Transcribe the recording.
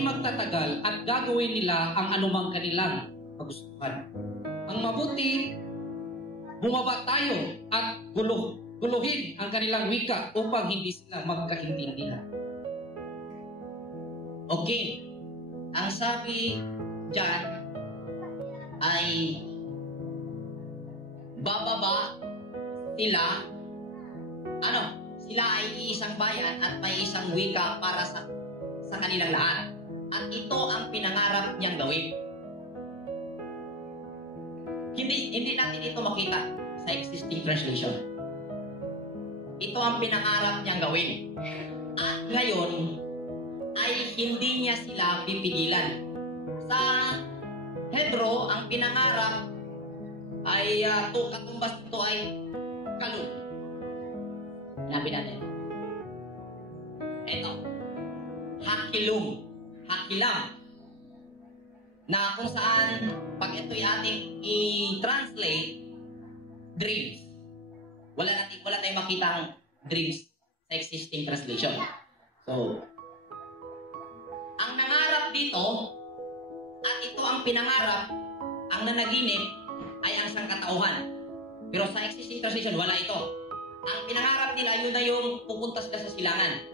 magtatagal at gagawin nila ang anumang kanilang kagustuhan. Ang mabuti, bumaba tayo at guluhin ang kanilang wika upang hindi sila magkaintindihan. Okay. Ang sabi dyan ay bababa sila, sila ay iisang bayan at may isang wika para sa kanilang lahat. At ito ang pinangarap niyang gawin. Hindi natin ito makita sa existing translation. Ito ang pinangarap niyang gawin. At ngayon ay hindi niya sila pipigilan. Sa Hebro, ang pinangarap ay katumbas ito ay kalun. Sinabi natin. Ito. Hakilam. Na kung saan, pag ito'y ating i-translate, dreams. Wala tayong makitang dreams sa existing translation. So, ang nangarap dito, at ito ang pinangarap, ang nanaginip ay ang sangkatauhan. Pero sa existing translation, wala ito. Ang pinangarap nila, yun na yung pupunta sila sa silangan.